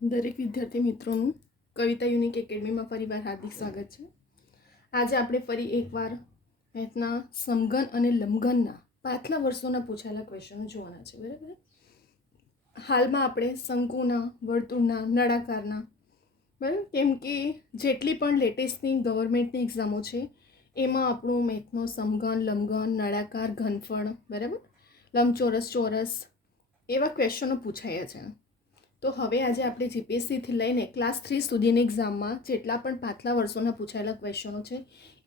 દરેક વિદ્યાર્થી મિત્રોનું કવિતા યુનિક એકેડમીમાં ફરીવાર હાર્દિક સ્વાગત છે. આજે આપણે ફરી એકવાર મેથના સમઘન અને લંબઘનના પાછલા વર્ષોના પૂછાયેલા ક્વેશ્ચનો જોવાના છે. બરાબર, હાલમાં આપણે શંકુના, વર્તુળના, નળાકારના, બરાબર, કેમ કે જેટલી પણ લેટેસ્ટની ગવર્મેન્ટની એક્ઝામો છે એમાં આપણું મેથનો સમઘન, લંબઘન, નળાકાર, ઘનફળ, બરાબર, લંબચોરસ, ચોરસ એવા ક્વેશ્ચનો પૂછાયા છે. તો હવે આજે આપણે જીપીએસસીથી લઈને ક્લાસ 3 સુધીની એક્ઝામમાં જેટલા પણ પાછલા વર્ષોના પૂછાયેલા ક્વેશ્ચનો છે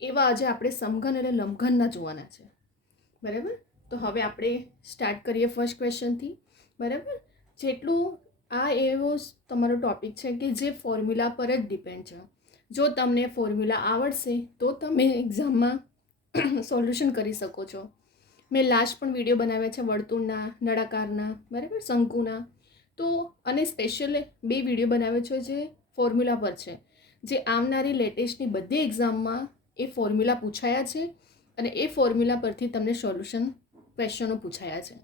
એવા આજે આપણે સમઘન અને લંબઘનના જોવાના છે. બરાબર, તો હવે આપણે સ્ટાર્ટ કરીએ ફર્સ્ટ ક્વેશ્ચનથી. બરાબર, જેટલું આ એવો તમારો ટોપિક છે કે જે ફોર્મ્યુલા પર જ ડિપેન્ડ છે. જો તમને ફોર્મ્યુલા આવડશે તો તમે એક્ઝામમાં સોલ્યુશન કરી શકો છો. મેં લાસ્ટ પણ વિડીયો બનાવ્યા છે વર્તુળના, નળાકારના, બરાબર, શંકુના. તો અને સ્પેશિયલ 2 વિડીયો બનાવ્યો છે જે ફોર્મ્યુલા પર છે, જે આવનારી લેટેસ્ટની બધી એક્ઝામમાં એ ફોર્મ્યુલા પૂછાયા છે અને એ ફોર્મ્યુલા પરથી તમને સોલ્યુશન ક્વેશ્ચનો પૂછાયા છે.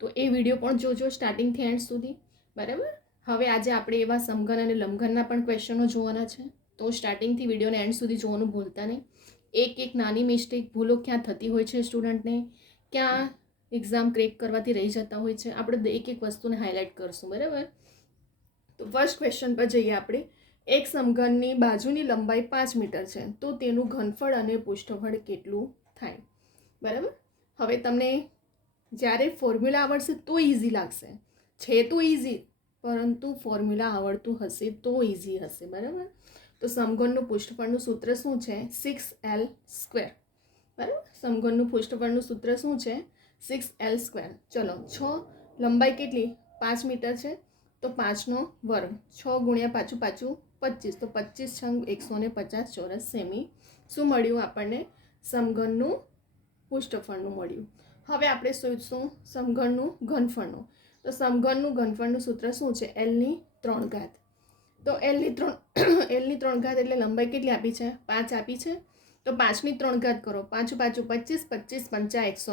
તો એ વિડીયો પણ જોજો સ્ટાર્ટિંગથી એન્ડ સુધી. બરાબર, હવે આજે આપણે એવા સમઘન અને લંબઘનના પણ ક્વેશ્ચનો જોવાના છે. તો સ્ટાર્ટિંગથી વિડીયોને એન્ડ સુધી જોવાનું ભૂલતા નહીં. એક નાની મિસ્ટેક, ભૂલો ક્યાં થતી હોય છે સ્ટુડન્ટને, ક્યાં એક્ઝામ ક્રેક કરવાથી રહી જતા હોય છે, આપણે એક વસ્તુને હાઇલાઇટ કરશું. બરાબર, તો ફર્સ્ટ ક્વેશ્ચન પર જઈએ આપણે. એક સમઘનની બાજુની લંબાઈ 5 મીટર છે તો તેનું ઘનફળ અને પૃષ્ઠફળ કેટલું થાય? બરાબર, હવે તમને જ્યારે ફોર્મ્યુલા આવડશે તો ઇઝી લાગશે. છે તો ઇઝી, પરંતુ ફોર્મ્યુલા આવડતું હશે તો ઇઝી હશે. બરાબર, તો સમઘનનું પૃષ્ઠફળનું સૂત્ર શું છે? 6l². બરાબર, સમઘનનું પૃષ્ઠફળનું સૂત્ર શું છે? 6l². ચલો, 6 લંબાઈ કેટલી? 5 મીટર છે તો 5નો વર્ગ, 6 ગુણ્યા પાછું 25, તો 25 × 150 ચોરસ સેમી. શું મળ્યું આપણને? સમઘનનું પૃષ્ઠફળનું મળ્યું. હવે આપણે શોધશું સમઘનનું ઘનફળનું. તો સમઘનનું ઘનફળનું સૂત્ર શું છે? l3. તો l3 એટલે લંબાઈ કેટલી આપી છે? 5 આપી છે. તો 5/3 કરો, 5 × 5 = 25, 25 × 5 =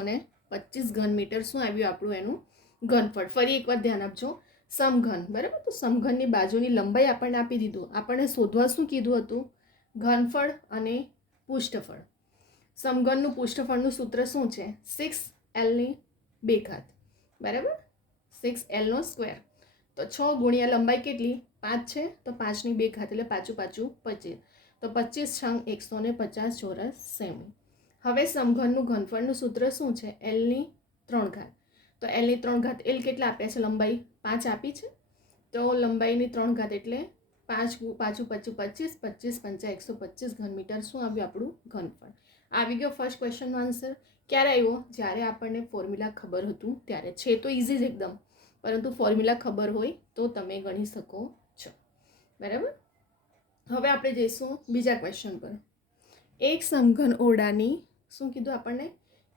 125 ઘન મીટર. શું આવ્યું આપણું એનું ઘનફળ? ફરી એકવાર ધ્યાન આપજો. સમઘન, બરાબર, તો સમઘનની બાજુની લંબાઈ આપણને આપી દીધું. આપણને શોધવા શું કીધું હતું? ઘનફળ અને પૃષ્ઠફળ. સમઘનનું પૃષ્ઠફળનું સૂત્ર શું છે? 6l². બરાબર, 6l². તો 6 ગુણ્યા લંબાઈ કેટલી? 5 છે તો 5/2 એટલે પાછું 25, તો 25 × 150 ચોરસ સેમી. હવે સમઘનનું ઘનફળનું સૂત્ર શું છે? l3. તો l3 l કેટલા આપ્યા છે? લંબાઈ 5 આપી છે. તો લંબાઈની 3 એટલે 5 પાછું 25, 25 × 5 = 125 ઘન મીટર. શું આવ્યું આપણું ઘનફળ? આવી ગયો ફર્સ્ટ ક્વેશ્ચનનો આન્સર. ક્યારે આવ્યો? જ્યારે આપણને ફોર્મ્યુલા ખબર હતું ત્યારે. છે તો ઇઝી જ એકદમ, પરંતુ ફોર્મ્યુલા ખબર હોય તો તમે ગણી શકો છો. બરાબર, હવે આપણે જઈશું બીજા ક્વેશ્ચન પર. એક સમઘન ઓરડાની, શું કીધું આપણને?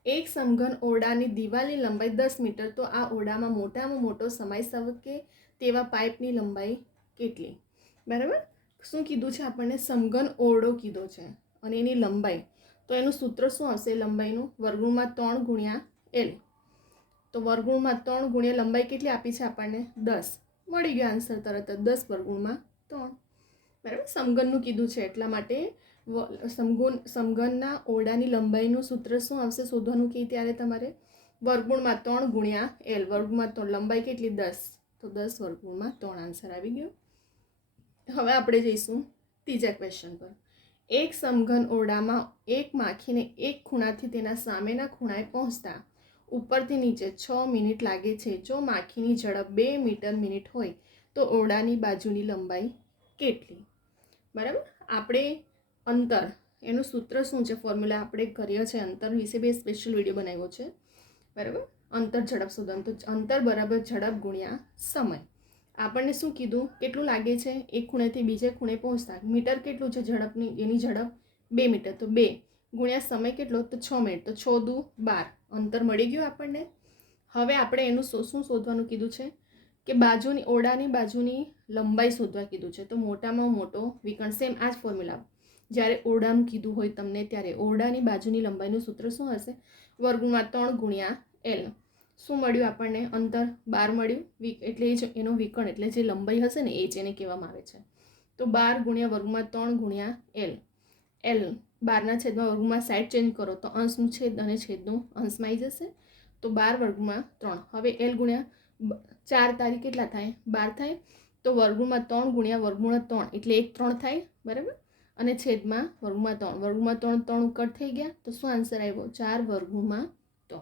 એક સમઘન ઓરડાની દિવાલની લંબાઈ 10 મીટર, તો આ ઓરડામાં મોટામાં મોટો સમાઈ શકે તેવા પાઇપની લંબાઈ કેટલી? બરાબર, શું કીધું છે આપણને? સમઘન ઓરડો કીધો છે અને એની લંબાઈ, તો એનું સૂત્ર શું હશે? લંબાઈનું √3 × l. તો √3 × લંબાઈ કેટલી આપી છે આપણને? 10. મળી ગયો આન્સર તરત જ, 10 √3. બરાબર, સમઘનનું કીધું છે એટલા માટે સમઘનના ઓરડાની લંબાઈનું સૂત્ર શું આવશે શોધવાનું કે ત્યારે તમારે? √3 × l. √3 લંબાઈ કેટલી? 10, તો 10 √3. આન્સર આવી ગયો. હવે આપણે જઈશું ત્રીજા ક્વેશ્ચન પર. એક સમઘન ઓરડામાં એક માખીને એક ખૂણાથી તેના સામેના ખૂણાએ પહોંચતા ઉપરથી નીચે 6 મિનિટ લાગે છે. જો માખીની ઝડપ 2 મીટર/મિનિટ હોય તો ઓરડાની બાજુની લંબાઈ કેટલી? બરાબર, આપણે અંતર, એનું સૂત્ર શું છે? ફોર્મ્યુલા આપણે કર્યો છે. અંતર વિશે બે સ્પેશિયલ વિડીયો બનાવ્યો છે. બરાબર, અંતર ઝડપ શોધવાનું. તો અંતર બરાબર ઝડપ ગુણ્યા સમય. આપણને શું કીધું? કેટલું લાગે છે એક ખૂણેથી બીજે ખૂણે પહોંચતા? મીટર કેટલું છે ઝડપની? એની ઝડપ 2 મીટર, તો 2 ગુણ્યા સમય કેટલો? તો 6 મિનિટ, તો 6 દુ 12. અંતર મળી ગયું આપણને. હવે આપણે એનું શું શોધવાનું કીધું છે? કે બાજુની, ઓરડાની બાજુની લંબાઈ શોધવા કીધું છે. તો મોટામાં મોટો વિકર્ણ, સેમ આ જ ફોર્મ્યુલા. જ્યારે ઓરડાનું કીધું હોય તમને ત્યારે ઓરડાની બાજુની લંબાઈનું સૂત્ર શું હશે? √3 × l. શું મળ્યું આપણને? અંતર 12 મળ્યું. એટલે એ જ એનો વિકર્ણ એટલે જે લંબાઈ હશે ને એ જ એને કહેવામાં આવે છે. તો 12 ગુણ્યા વર્ગમાં 3 ગુણ્યા એલ. એલ 12ના છેદમાં વર્ગમાં સાઈડ ચેન્જ કરો તો અંશનું છેદ અને છેદનું અંશમાં આવી જશે. તો 12 વર્ગમાં 3. હવે એલ ગુણ્યા 4 તારીખ કેટલા થાય? 12 થાય. તો વર્ગમાં 3 ગુણ્યા વર્ગમાં 3 એટલે 1 3 થાય, બરાબર. અને છેદમાં વર્ગમાં 3. વર્ગમાં 3 3 કટ થઈ ગયા. તો શું આન્સર આવ્યો? 4 વર્ગમાં 3.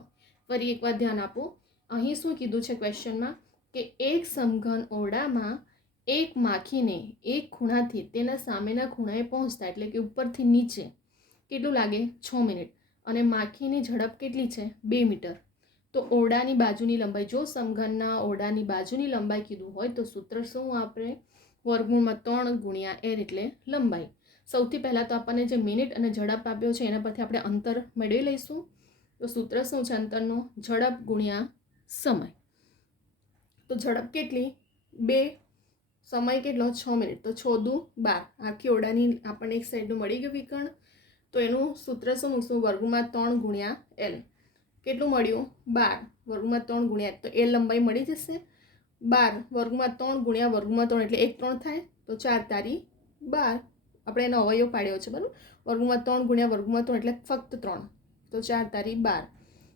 ફરી એકવાર ધ્યાન આપો. અહીં શું કીધું છે ક્વેશ્ચનમાં કે એક સમઘન ઓરડામાં એક માખીને એક ખૂણાથી તેના સામેના ખૂણાએ પહોંચતા એટલે કે ઉપરથી નીચે કેટલું લાગે? 6 મિનિટ. અને માખીની ઝડપ કેટલી છે? 2 મીટર. તો ઓરડાની બાજુની લંબાઈ, જો સમઘનના ઓરડાની બાજુની લંબાઈ કીધું હોય તો સૂત્ર શું આપણે? વર્ગમૂળમાં 3 ગુણ્યા એર એટલે લંબાઈ. સૌથી પહેલાં તો આપણને જે મિનિટ અને ઝડપ આપ્યો છે એના પરથી આપણે અંતર મેળવી લઈશું. તો સૂત્ર શું છે અંતરનો? ઝડપ ગુણ્યા સમય. તો ઝડપ કેટલી? 2. સમય કેટલો? 6 મિનિટ. તો 6 દુ 12. આખી ઓરડાની આપણને એક સાઈડનું મળી ગયું વિકર્ણ. તો એનું સૂત્ર શું મૂકશું? વર્ગમાં 3 ગુણ્યા એલ. કેટલું મળ્યું? 12. વર્ગમાં 3 ગુણ્યા તો એલ લંબાઈ મળી જશે. 12 વર્ગમાં 3 ગુણ્યા વર્ગમાં 3 એટલે 1 3 થાય. તો 4 તારી 12. આપણે એનો અવયવ પાડ્યો છે, બરાબર. વર્ગમાં 3 ગુણ્યા વર્ગમાં 3 એટલે ફક્ત 3. તો 4 તારી 12.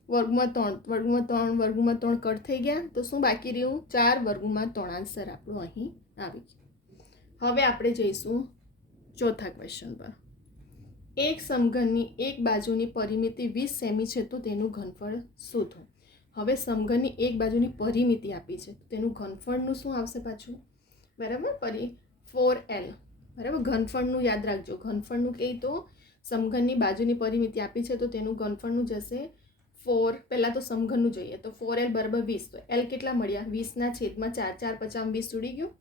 વર્ગમાં 3 કટ થઈ ગયા. તો શું બાકી રહ્યું? 4 વર્ગમાં 3. આન્સર આપણો અહીં આવી ગયો. હવે આપણે જઈશું ચોથા ક્વેશ્ચન પર. એક સમઘનની એક બાજુની પરિમિતિ 20 સેમી છે તો તેનું ઘનફળ શોધો. હવે સમઘનની એક બાજુની પરિમિતિ આપી છે તો તેનું ઘનફળનું શું આવશે પાછું? બરાબર. 4L. બરાબર. ઘનફળનું યાદ રાખજો. ઘનફળનું કહે તો સમઘનની બાજુની પરિમિતિ આપી છે તો તેનું ઘનફળનું જશે 4. પહેલાં તો સમઘનનું જોઈએ તો 4L બરાબર 20. તો L કેટલા મળ્યા? 20ના છેદમાં 4. 4 50 20 ઉડી ગયું,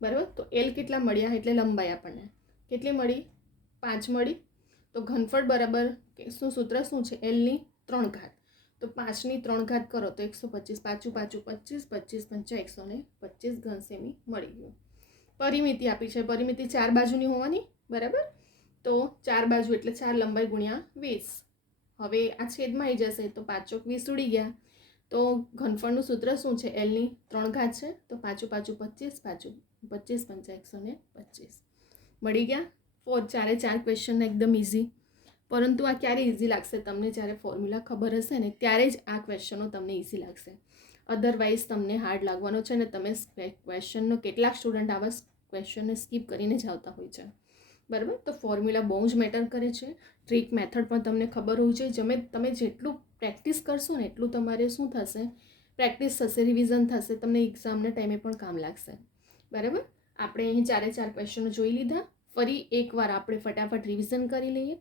બરાબર. તો L કેટલા મળ્યા? એટલે લંબાઈ આપણને કેટલી મળી? 5 મળી. તો ઘનફળ બરાબર શું? સૂત્ર શું છે? Lની 3 ઘાત. તો 5ની 3 ઘાત કરો તો 125. પાછું 25 25 125 ઘન સેમી મળી ગયું. પરિમિતિ આપી છે. પરિમિતિ 4 બાજુની હોવાની, બરાબર. તો 4 બાજુ એટલે 4 લંબાઈ ગુણ્યા 20. હવે આ છેદમાં આવી જશે તો 5 ચોક 20 ઉડી ગયા. તો ઘનફળનું સૂત્ર શું છે? Lની 3 ઘાત છે. તો પાછું 25 25 125 મળી ગયા. 4 ક્વેશ્ચન એકદમ ઇઝી. પરંતુ આ ક્યારે ઇઝી લાગશે? તમને જ્યારે ફોર્મ્યુલા ખબર હશે ને ત્યારે જ આ ક્વેશ્ચનો તમને ઇઝી લાગશે. અધરવાઇઝ તમને હાર્ડ લાગવાનો છે અને તમે ક્વેશ્ચનનો કેટલાક સ્ટુડન્ટ આવા ક્વેશ્ચનને સ્કીપ કરીને જ આવતા હોય છે, બરાબર. તો ફોર્મ્યુલા બહુ જ મેટર કરે છે. ટ્રીક મેથડ પણ તમને ખબર હોવી જોઈએ. તમે જેટલું પ્રેક્ટિસ કરશો ને એટલું તમારે શું થશે? પ્રેક્ટિસ થશે, રિવિઝન થશે, તમને એક્ઝામના ટાઈમે પણ કામ લાગશે, બરાબર. આપણે અહીં 4 ક્વેશ્ચનો જોઈ લીધા. ફરી એકવાર આપણે ફટાફટ રિવિઝન કરી લઈએ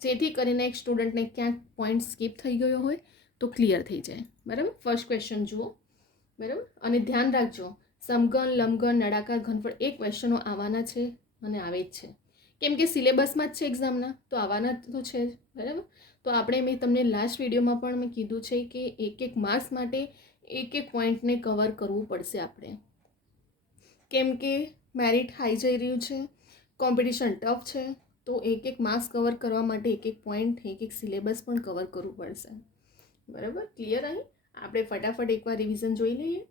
જેથી કરીને એક સ્ટુડન્ટને ક્યાંક પોઈન્ટ સ્કીપ થઈ ગયો હોય તો ક્લિયર થઈ જાય, બરાબર. ફર્સ્ટ ક્વેશ્ચન જુઓ, બરાબર. અને ધ્યાન રાખજો, સમઘન, લંબઘન, નળાકાર, ઘનફળ એ ક્વેશ્ચનો આવવાના છે અને આવે જ છે. કેમ કે સિલેબસમાં જ છે એક્ઝામના, તો આવવાના તો છે જ, બરાબર. તો મેં તમને લાસ્ટ વિડીયોમાં પણ મેં કીધું છે કે એક માર્ક્સ માટે એક પોઈન્ટને કવર કરવું પડશે આપણે. કેમ કે મેરિટ હાઈ જઈ રહ્યું છે, કોમ્પિટિશન ટફ છે. તો એક માર્ક્સ કવર કરવા માટે એક પોઈન્ટ, એક સિલેબસ પણ કવર કરવું પડશે, બરાબર. ક્લિયર? અહીં આપણે ફટાફટ એકવાર રિવિઝન જોઈ લઈએ.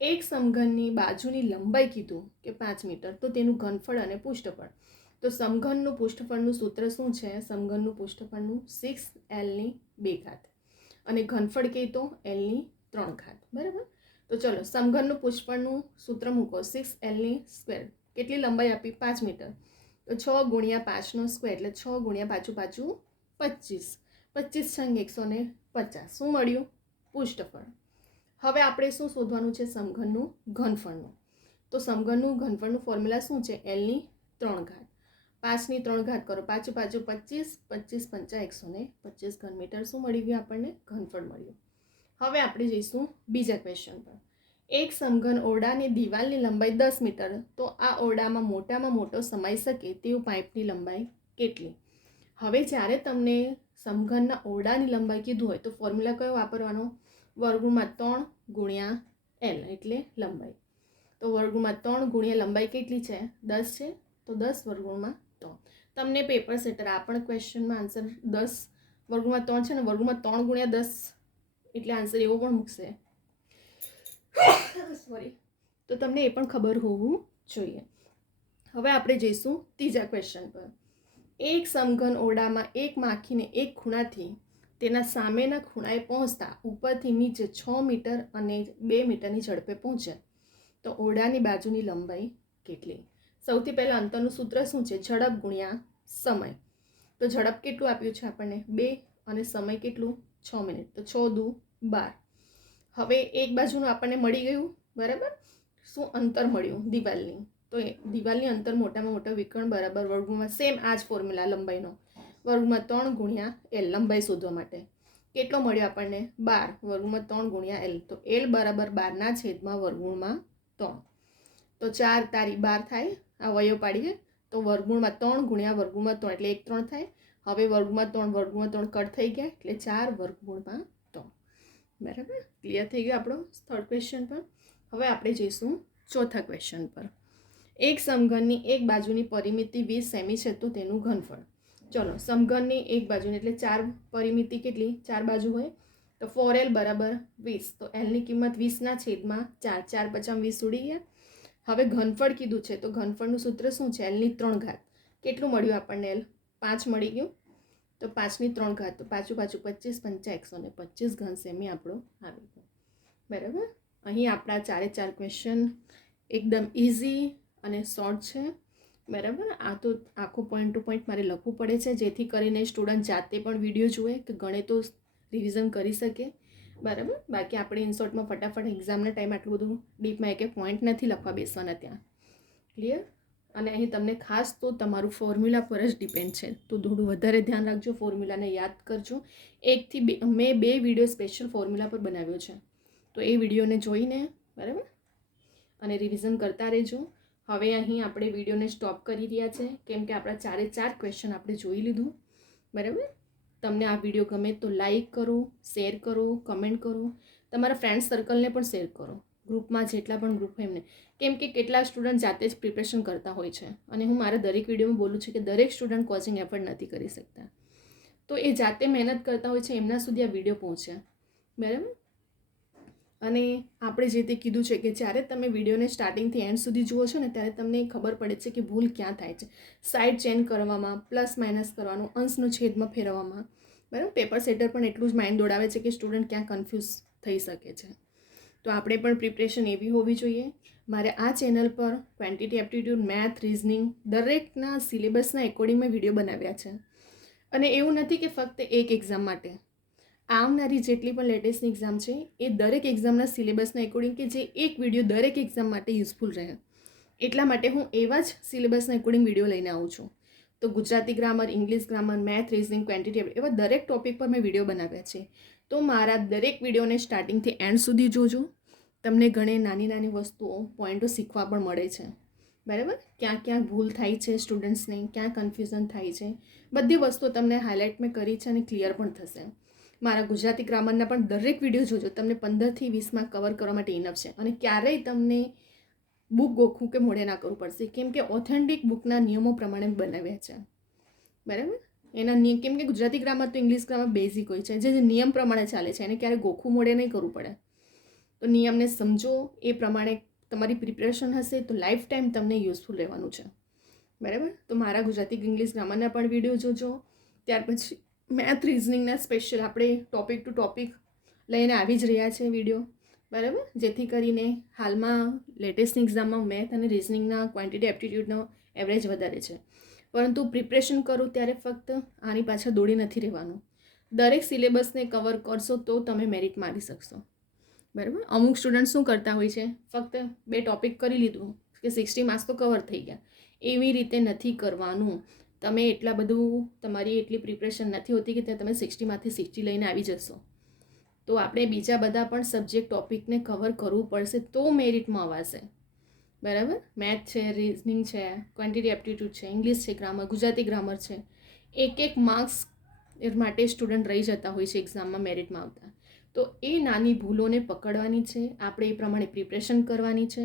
એક સમઘનની બાજુની લંબાઈ કીધું કે 5 મીટર તો તેનું ઘનફળ અને પૃષ્ઠફળ. તો સમઘનનું પૃષ્ઠફળનું સૂત્ર શું છે? સમઘનનું પૃષ્ઠફળનું 6Lની 2 ઘાત અને ઘનફળ કહે તો Lની 3 ઘાત, બરાબર. તો ચલો સમઘનનું પૃષ્ઠફળનું સૂત્ર મૂકો. 6Lની સ્ક્વેર. કેટલી લંબાઈ આપી? 5 મીટર. તો 6 ગુણ્યા 5નો સ્ક્વેર એટલે 6 ગુણ્યા પાછું 25. 25 છંગ 150. શું મળ્યું? પૃષ્ઠફળ. હવે આપણે શું શોધવાનું છે? સમઘનનું ઘનફળનું. તો સમઘનનું ઘનફળનું ફોર્મ્યુલા શું છે? Lની 3 ઘાત. 5ની 3 ઘાત કરો, પાછું 25 25 125 ઘન મીટર. શું મળી ગયું આપણને? ઘનફળ મળ્યું. હવે આપણે જઈશું બીજા ક્વેશ્ચન પર. એક સમઘન ઓરડાની દિવાલની લંબાઈ 10 મીટર તો આ ઓરડામાં મોટામાં મોટો સમાઈ શકે તેવું પાઇપની લંબાઈ કેટલી? હવે જ્યારે તમને સમઘનના ઓરડાની લંબાઈ કીધું હોય તો ફોર્મ્યુલા કયો વાપરવાનો? વર્ગમૂળમાં 3 ગુણ્યા L એટલે લંબાઈ. તો વર્ગમૂળમાં 3 ગુણ્યા લંબાઈ કેટલી છે? 10 છે. તો 10 વર્ગમૂળમાં 3. તમને પેપર સેટર આ પણ ક્વેશ્ચનમાં આન્સર 10 વર્ગમૂળમાં 3 છે ને વર્ગમૂળમાં 3 ગુણ્યા 10 એટલે આન્સર એવો પણ મૂકશે સોરી, તો તમને એ પણ ખબર હોવું જોઈએ. હવે આપણે જઈશું ત્રીજા ક્વેશ્ચન પર. એક સમઘન ઓરડામાં એક માખીને એક ખૂણાથી તેના સામેના ખૂણાએ પહોંચતા ઉપરથી નીચે 6 મીટર અને 2 મીટરની ઝડપે પહોંચે તો ઓરડાની બાજુની લંબાઈ કેટલી? સૌથી પહેલાં અંતરનું સૂત્ર શું છે? ઝડપ ગુણ્યા સમય. તો ઝડપ કેટલું આપ્યું છે આપણને? 2 અને સમય કેટલું? 6 મિનિટ. તો 6 દુ 12. હવે એક બાજુનું આપણને મળી ગયું, બરાબર. શું અંતર મળ્યું? દિવાલની. તો એ દિવાલની અંતર મોટામાં મોટો વિકર્ણ બરાબર વર્ગમૂળમાં સેમ આ જ ફોર્મ્યુલા લંબાઈનો વર્ગમાં 3 ગુણ્યા એલ લંબાઈ શોધવા માટે. કેટલો મળ્યો આપણને? 12 વર્ગમાં 3 ગુણ્યા એલ. તો એલ બરાબર 12 છેદમાં વર્ગમૂળમાં 3. તો 4 તારી 12 થાય. આ વયો પાડીએ તો વર્ગમૂળમાં 3 ગુણ્યા વર્ગમૂળમાં 3 એટલે 1 3 થાય. હવે વર્ગમાં 3 કટ થઈ ગયા એટલે 4 વર્ગમૂળમાં 3. બરાબર, ક્લિયર થઈ ગયો આપણો થર્ડ ક્વેશ્ચન પર. હવે આપણે જઈશું ચોથા ક્વેશ્ચન પર. એક સમઘનની એક બાજુની પરિમિતિ 20 સેમી છે તો તેનું ઘનફળ. ચલો, સમઘનની એક બાજુની એટલે 4 પરિમિતિ કેટલી? 4 બાજુ હોય તો 4L બરાબર 20. તો એલની કિંમત 20 છેદમાં 4. 4 × 20 ઉડી ગયા. હવે ઘનફળ કીધું છે તો ઘનફળનું સૂત્ર શું છે? એલની 3 ઘાત. કેટલું મળ્યું આપણને? એલ 5 મળી ગયું. તો 5ની 3 ઘાત. તો પાછું 25 5 125 ઘન સેમી આપણો આવી ગયો. બરાબર. અહીં આપણા 4 ક્વેશ્ચન એકદમ ઇઝી અને શોર્ટ છે. બરાબર. આ તો આખો પોઈન્ટ ટુ પોઈન્ટ મારે લખવું પડે છે જેથી કરીને સ્ટુડન્ટ જાતે પણ વિડીયો જુએ કે ગણે તો રિવિઝન કરી શકે. બરાબર. બાકી આપણે ઇનશોર્ટમાં ફટાફટ એક્ઝામના ટાઈમ આટલું બધું ડીપમાં એક પોઈન્ટ નથી લખવા બેસવાના ત્યાં. ક્લિયર? અને અહીં તમને ખાસ તો તમારું ફોર્મ્યુલા પર જ ડિપેન્ડ છે તો થોડું વધારે ધ્યાન રાખજો, ફોર્મ્યુલાને યાદ કરજો. 1 થી 2 મેં 2 વિડીયો સ્પેશિયલ ફોર્મ્યુલા પર બનાવ્યો છે તો એ વિડીયોને જોઈને બરાબર અને રિવિઝન કરતા રહેજો. હવે અહીં આપણે વિડીયોને સ્ટોપ કરી રહ્યા છે કેમ કે આપણા 4 ક્વેશ્ચન આપણે જોઈ લીધું. બરાબર. તમને આ વિડીયો ગમે તો લાઈક કરો, શેર કરો, કમેન્ટ કરો, તમારા ફ્રેન્ડ સર્કલને પણ શેર કરો, ગ્રુપમાં જેટલા પણ ગ્રુપ હોય એમને. કેમ કે કેટલા સ્ટુડન્ટ જાતે જ પ્રિપરેશન કરતા હોય છે અને હું મારા દરેક વિડીયોમાં બોલું છું કે દરેક સ્ટુડન્ટ કોચિંગ એફર્ટ નથી કરી શકતા. તો એ જાતે મહેનત કરતા હોય છે એમના સુધી આ વિડીયો પહોંચે. બરાબર. અને આપણે જે તે કીધું છે કે જ્યારે તમે વિડીયોને સ્ટાર્ટિંગથી એન્ડ સુધી જુઓ છો ને ત્યારે તમને ખબર પડે છે કે ભૂલ ક્યાં થાય છે. સાઈડ ચેન્જ કરવામાં, પ્લસ માઇનસ કરવાનું, અંશનો છેદમાં ફેરવવામાં. બરાબર. પેપર સેટર પણ એટલું જ માઇન્ડ દોડાવે છે કે સ્ટુડન્ટ ક્યાં કન્ફ્યુઝ થઈ શકે છે. તો આપણે પણ પ્રિપરેશન એવી હોવી જોઈએ. મારે આ ચેનલ પર ક્વોન્ટિટી એપ્ટિટ્યૂડ, મેથ, રિઝનિંગ દરેકના સિલેબસના એકોર્ડિંગમાં વિડીયો બનાવ્યા છે. અને એવું નથી કે ફક્ત એક એક્ઝામ માટે. આવનારી જેટલી પણ લેટેસ્ટની એક્ઝામ છે એ દરેક એક્ઝામના સિલેબસના એકોર્ડિંગ કે જે એક વિડીયો દરેક એક્ઝામ માટે યુઝફુલ રહે એટલા માટે હું એવા જ સિલેબસના એકોર્ડિંગ વિડીયો લઈને આવું છું. તો Gujarati grammar, English grammar, math, reasoning, quantity એવા દરેક ટોપિક પર મેં વિડીયો બનાવ્યા છે. તો મારા દરેક વિડીયોને સ્ટાર્ટિંગથી એન્ડ સુધી જોજો. તમને ઘણી નાની વસ્તુઓ, પોઈન્ટો શીખવા પણ મળે છે. બરાબર. ક્યાં ક્યાં ભૂલ થાય છે સ્ટુડન્ટ્સને, ક્યાં કન્ફ્યુઝન થાય છે, બધી વસ્તુઓ તમને હાઇલાઇટ મેં કરી છે અને ક્લિયર પણ થશે. મારા ગુજરાતી ગ્રામરના પણ દરેક વિડીયો જોજો. તમને 15 થી 20 માર્ક કવર કરવા માટે ઇનફ છે. અને ક્યારેય તમને બુક ગોખવું કે મોડે ના કરવું પડશે કેમ કે ઓથેન્ટિક બુકના નિયમો પ્રમાણે બનાવ્યા છે. બરાબર. એના નિયમ કેમ કે ગુજરાતી ગ્રામર તો ઇંગ્લિશ ગ્રામર બેઝિક હોય છે જે નિયમ પ્રમાણે ચાલે છે એને ક્યારેય ગોખવું મોડે નહીં કરવું પડે. તો નિયમને સમજો, એ પ્રમાણે તમારી પ્રિપરેશન હશે તો લાઈફ ટાઈમ તમને યુઝફુલ રહેવાનું છે. બરાબર. તો મારા ગુજરાતી ઇંગ્લિશ ગ્રામરના પણ વિડીયો જોજો. ત્યાર પછી મેથ, રિઝનિંગના સ્પેશિયલ આપણે ટોપિક ટુ ટોપિક લઈને આવી જ રહ્યા છે વિડીયો. બરાબર. જેથી કરીને હાલમાં લેટેસ્ટની એક્ઝામમાં મેથ અને રિઝનિંગના ક્વોન્ટિટી એપ્ટિટ્યૂડનો એવરેજ વધારે છે. પરંતુ પ્રિપરેશન કરો ત્યારે ફક્ત આની પાછળ દોડી નથી રહેવાનું. દરેક સિલેબસને કવર કરશો તો તમે મેરિટમાં આવી શકશો. બરાબર. અમુક સ્ટુડન્ટ શું કરતા હોય છે, ફક્ત 2 ટોપિક કરી લીધું કે 60 માર્ક્સ તો કવર થઈ ગયા. એવી રીતે નથી કરવાનું. તમે એટલા બધું તમારી એટલી પ્રિપરેશન નથી હોતી કે તમે 60માંથી 60 લઈને આવી જશો. તો આપણે બીજા બધા પણ સબ્જેક્ટ ટોપિકને કવર કરવું પડશે તો મેરિટમાં અવાશે. બરાબર. મેથ છે, રિઝનિંગ છે, ક્વોન્ટિટી એપ્ટિટ્યૂડ છે, ઇંગ્લિશ છે, ગ્રામર, ગુજરાતી ગ્રામર છે. એક માર્ક્સ માટે સ્ટુડન્ટ રહી જતા હોય છે એક્ઝામમાં મેરિટમાં આવતા. તો એ નાની ભૂલોને પકડવાની છે, આપણે એ પ્રમાણે પ્રિપરેશન કરવાની છે.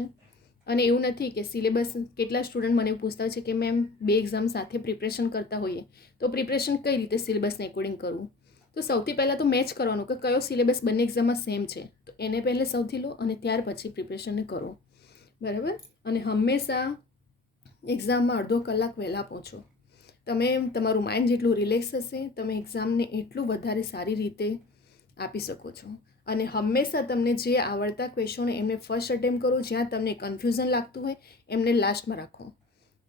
અને એવું નથી કે સિલેબસ, કેટલા સ્ટુડન્ટ મને પૂછતા હોય છે કે મેમ 2 એક્ઝામ સાથે પ્રિપરેશન કરતા હોઈએ તો પ્રિપરેશન કઈ રીતે સિલેબસને એકોર્ડિંગ કરવું. તો સૌથી પહેલાં તો મેચ કરવાનું કે કયો સિલેબસ બંને એક્ઝામમાં સેમ છે, તો એને પહેલે સૌથી લો અને ત્યાર પછી પ્રિપરેશનને કરો, બરાબર. અને હંમેશા એક્ઝામમાં અડધો કલાક વહેલા પહોંચો. તમે તમારું માઇન્ડ જેટલું રિલેક્સ હશે, તમે એક્ઝામને એટલું વધારે સારી રીતે આપી શકો છો. અને હંમેશા તમને જે આવડતા ક્વેશ્ચનો એમને ફર્સ્ટ અટેમ્પ કરો, જ્યાં તમને કન્ફ્યુઝન લાગતું હોય એમને લાસ્ટમાં રાખો,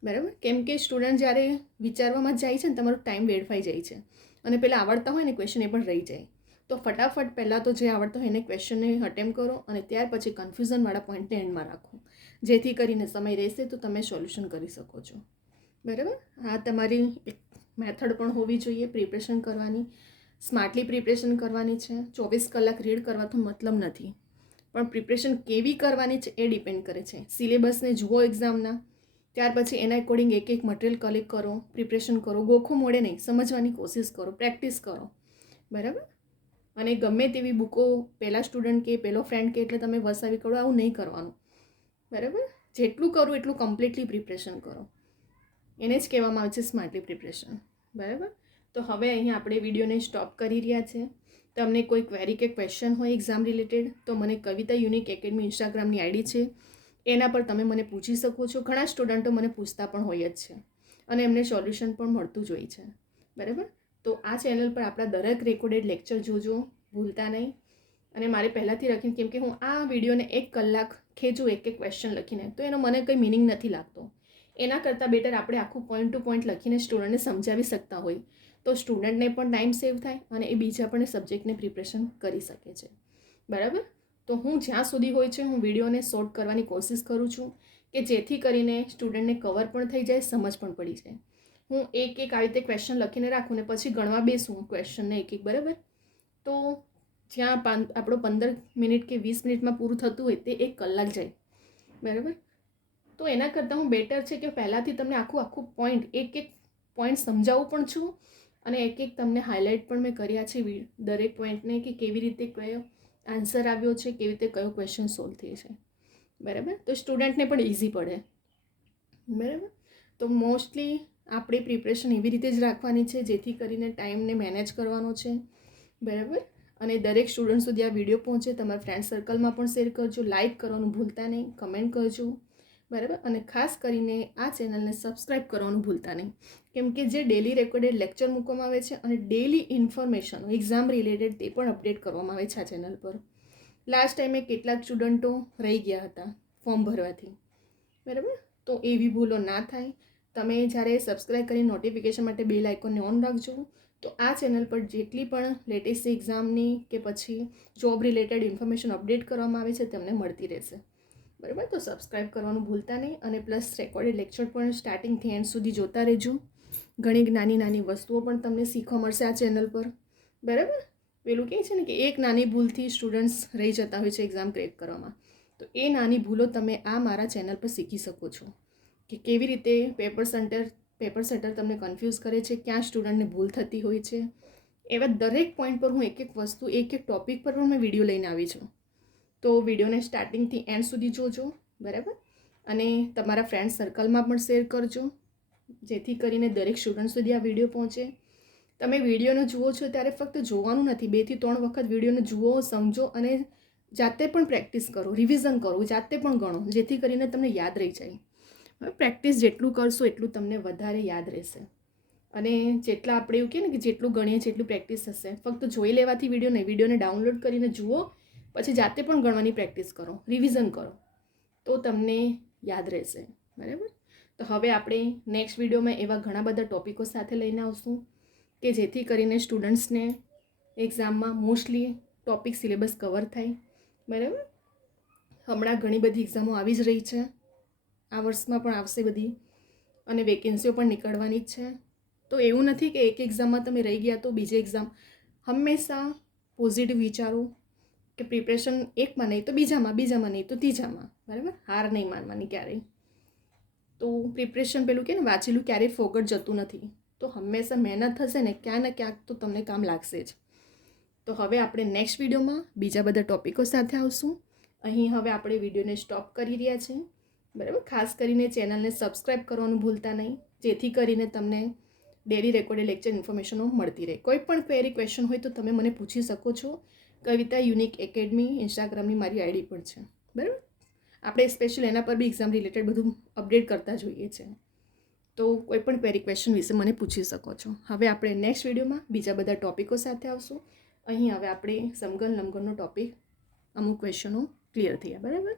બરાબર. કેમ કે સ્ટુડન્ટ જ્યારે વિચારવામાં જાય છે ને, તમારો ટાઈમ વેડફાઈ જાય છે અને પહેલાં આવડતા હોય ને ક્વેશ્ચન એ પણ રહી જાય. તો ફટાફટ પહેલાં તો જે આવડતા હોય એને ક્વેશ્ચનને અટેમ્પ કરો અને ત્યાર પછી કન્ફ્યુઝનવાળા પોઈન્ટને એન્ડમાં રાખો, જેથી કરીને સમય રહેશે તો તમે સોલ્યુશન કરી શકો છો, બરાબર. આ તમારી એક મેથડ પણ હોવી જોઈએ પ્રિપરેશન કરવાની. સ્માર્ટલી પ્રિપરેશન કરવાની છે. 24 કલાક રીડ કરવાથી મતલબ નથી, પણ પ્રિપરેશન કેવી કરવાની છે એ ડિપેન્ડ કરે છે. સિલેબસને જુઓ એક્ઝામના, ત્યાર પછી એના એકોર્ડિંગ એક એક મટીરિયલ કલેક્ટ કરો, પ્રિપરેશન કરો. ગોખો મોડે નહીં, સમજવાની કોશિશ કરો, પ્રેક્ટિસ કરો, બરાબર. અને ગમે તેવી બુકો પહેલાં સ્ટુડન્ટ કે પહેલો ફ્રેન્ડ કે એટલે તમે વસાવી કરો, આવું નહીં કરવાનું, બરાબર. જેટલું કરું એટલું કમ્પ્લીટલી પ્રિપરેશન કરો, એને જ કહેવામાં આવે છે સ્માર્ટલી પ્રિપરેશન, બરાબર. તો હવે અહીંયા આપણે વિડીયોને સ્ટોપ કરી રહ્યા છે. તમને કોઈ ક્વેરી કે ક્વેશ્ચન હોય એક્ઝામ રિલેટેડ તો મને કવિતા યુનિક એકેડમી ઇન્સ્ટાગ્રામની આઈડી છે, એના પર તમે મને પૂછી શકો છો. ઘણા સ્ટુડન્ટો મને પૂછતા પણ હોય જ છે અને એમને સોલ્યુશન પણ મળતું જ હોય છે, બરાબર. તો આ ચેનલ પર આપણા દરેક રેકોર્ડેડ લેક્ચર જોજો, ભૂલતા નહીં. અને મારે પહેલાંથી રાખીને, કેમ કે હું આ વિડીયોને 1 કલાક ખેંચું એક એક ક્વેશ્ચન લખીને, તો એનો મને કંઈ મિનિંગ નથી લાગતો. એના કરતાં બેટર આપણે આખું પોઈન્ટ ટુ પોઈન્ટ લખીને સ્ટુડન્ટને સમજાવી શકતા હોય તો સ્ટુડન્ટને પણ ટાઈમ સેવ થાય અને એ બીજા પણ સબ્જેક્ટને પ્રિપરેશન કરી શકે છે, બરાબર. તો હું જ્યાં સુધી હોય છે હું વિડીયોને શોર્ટ કરવાની કોશિશ કરું છું કે જેથી કરીને સ્ટુડન્ટને કવર પણ થઈ જાય, સમજ પણ પડી જાય. હું એક એક આવી રીતે ક્વેશ્ચન લખીને રાખું ને પછી ગણવા બેસું ક્વેશ્ચનને એક એક, બરાબર. તો જ્યાં આપણો 15 મિનિટ કે 20 મિનિટમાં પૂરું થતું હોય તે 1 કલાક જાય, બરાબર. તો એના કરતાં હું બેટર છે કે પહેલાંથી તમને આખું પોઈન્ટ એક એક પોઈન્ટ સમજાવું પણ છું અને એક એક તમને હાઇલાઇટ પણ મેં કર્યા છે દરેક પોઈન્ટને કે કેવી રીતે કયો આન્સર આવ્યો છે, કેવી રીતે કયો ક્વેશ્ચન સોલ્વ થયો છે, બરાબર. તો સ્ટુડન્ટને પણ ઇઝી પડે, બરાબર. તો મોસ્ટલી આપણી પ્રિપરેશન એવી રીતે જ રાખવાની છે જેથી કરીને ટાઈમને મેનેજ કરવાનો છે, બરાબર. અને દરેક સ્ટુડન્ટ સુધી આ વિડીયો પહોંચે. તમારા ફ્રેન્ડ સર્કલમાં પણ શેર કરજો, લાઇક કરવાનું ભૂલતા નહીં, કમેન્ટ કરજો, બરાબર. અને ખાસ કરીને આ ચેનલને સબસ્ક્રાઈબ કરવાનું ભૂલતા નહીં, કેમ કે જે ડેલી રેકોર્ડેડ લેક્ચર મૂકવામાં આવે છે અને ડેલી ઇન્ફોર્મેશન એક્ઝામ રિલેટેડ તે પણ અપડેટ કરવામાં આવે છે આ ચેનલ પર. લાસ્ટ ટાઈમે કેટલાક સ્ટુડન્ટો રહી ગયા હતા ફોર્મ ભરવાથી, બરાબર. તો એવી ભૂલો ના થાય. તમે જ્યારે સબસ્ક્રાઈબ કરી નોટિફિકેશન માટે બેલ આઇકોનને ઓન રાખજો, તો આ ચેનલ પર જેટલી પણ લેટેસ્ટ એક્ઝામની કે પછી જોબ રિલેટેડ ઇન્ફોર્મેશન અપડેટ કરવામાં આવે છે તમને મળતી રહેશે, બરાબર. તો સબસ્ક્રાઈબ કરવાનું ભૂલતા નહીં અને પ્લસ રેકોર્ડેડ લેક્ચર પણ સ્ટાર્ટિંગથી એન્ડ સુધી જોતા રહેજો. ઘણી નાની નાની વસ્તુઓ પણ તમને શીખવા મળશે આ ચેનલ પર, બરાબર. પેલું કહે છે ને કે એક નાની ભૂલથી સ્ટુડન્ટ્સ રહી જતા હોય છે એક્ઝામ ક્રેક કરવામાં, તો એ નાની ભૂલો તમે આ મારા ચેનલ પર શીખી શકો છો કે કેવી રીતે પેપર સેટર તમને કન્ફ્યુઝ કરે છે, ક્યાં સ્ટુડન્ટને ભૂલ થતી હોય છે. એવા દરેક પોઈન્ટ પર હું એક એક વસ્તુ એક એક ટૉપિક પર પણ મેં વિડીયો લઈને આવી છું. તો વિડીયોને સ્ટાર્ટિંગથી એન્ડ સુધી જોજો, બરાબર. અને તમારા ફ્રેન્ડ સર્કલમાં પણ શેર કરજો જેથી કરીને દરેક સ્ટુડન્ટ સુધી આ વિડીયો પહોંચે. તમે વિડીયોને જુઓ છો ત્યારે ફક્ત જોવાનું નથી, 2 થી 3 વખત વિડીયોને જુઓ, સમજો અને જાતે પણ પ્રેક્ટિસ કરો, રિવિઝન કરો, જાતે પણ ગણો, જેથી કરીને તમને યાદ રહી જાય. પ્રેક્ટિસ જેટલું કરશો એટલું તમને વધારે યાદ રહેશે. અને જેટલા આપણે એવું કહે ને કે જેટલું ગણીએ જેટલું પ્રેક્ટિસ હશે. ફક્ત જોઈ લેવાથી વિડીયો નહીં, વિડીયોને ડાઉનલોડ કરીને જુઓ, પછી જાતે પણ ગણવાની પ્રેક્ટિસ કરો, રિવિઝન કરો, તો તમને યાદ રહેશે, બરાબર. તો હવે આપણે નેક્સ્ટ વિડીયોમાં એવા ઘણા બધા ટોપિકો સાથે લઈને આવશું કે જેથી કરીને સ્ટુડન્ટ્સને એક્ઝામમાં મોસ્ટલી ટોપિક સિલેબસ કવર થાય, બરાબર. હમણાં ઘણી બધી એક્ઝામો આવી જ રહી છે, આ વર્ષમાં પણ આવશે બધી, અને વેકેન્સીઓ પણ નીકળવાની જ છે. તો એવું નથી કે એક એક્ઝામમાં તમે રહી ગયા તો બીજી એક્ઝામ. હંમેશા પોઝિટિવ વિચારો કે પ્રિપરેશન એકમાં નહીં તો બીજામાં, બીજામાં નહીં તો ત્રીજામાં, બરાબર. હાર નહીં માનવાની ક્યારેય. તો પ્રિપરેશન પેલું કે ને વાંચેલું ક્યારેય ફોગટ જતું નથી. તો હંમેશા મહેનત થશે ને ક્યાંક ને ક્યાંક તો તમને કામ લાગશે જ. તો હવે આપણે નેક્સ્ટ વિડીયોમાં બીજા બધા ટોપિકો સાથે આવશું. અહીં હવે આપણે વિડીયોને સ્ટોપ કરી રહ્યા છીએ, બરાબર. ખાસ કરીને ચેનલને સબસ્ક્રાઈબ કરવાનું ભૂલતા નહીં, જેથી કરીને તમને ડેલી રેકોર્ડેડ લેક્ચર ઇન્ફોર્મેશનો મળતી રહે. કોઈ પણ ક્વેરી ક્વેશ્ચન હોય તો તમે મને પૂછી શકો છો. કવિતા યુનિક એકેડમી ઇન્સ્ટાગ્રામની મારી આઈડી પણ છે. બરાબર, આપણે સ્પેશિયલ એના પર બી એક્ઝામ રિલેટેડ બધું અપડેટ કરતા જોઈએ છે. તો કોઈ પણ ક્વેરી ક્વેશ્ચન વિશે મને પૂછી શકો છો. હવે આપણે નેક્સ્ટ વિડીયોમાં બીજા બધા ટોપિકો સાથે આવશું. અહીં હવે આપણે સમગન લંબગનનો ટોપિક અમુક ક્વેશ્ચનો ક્લિયર થયા. બરાબર.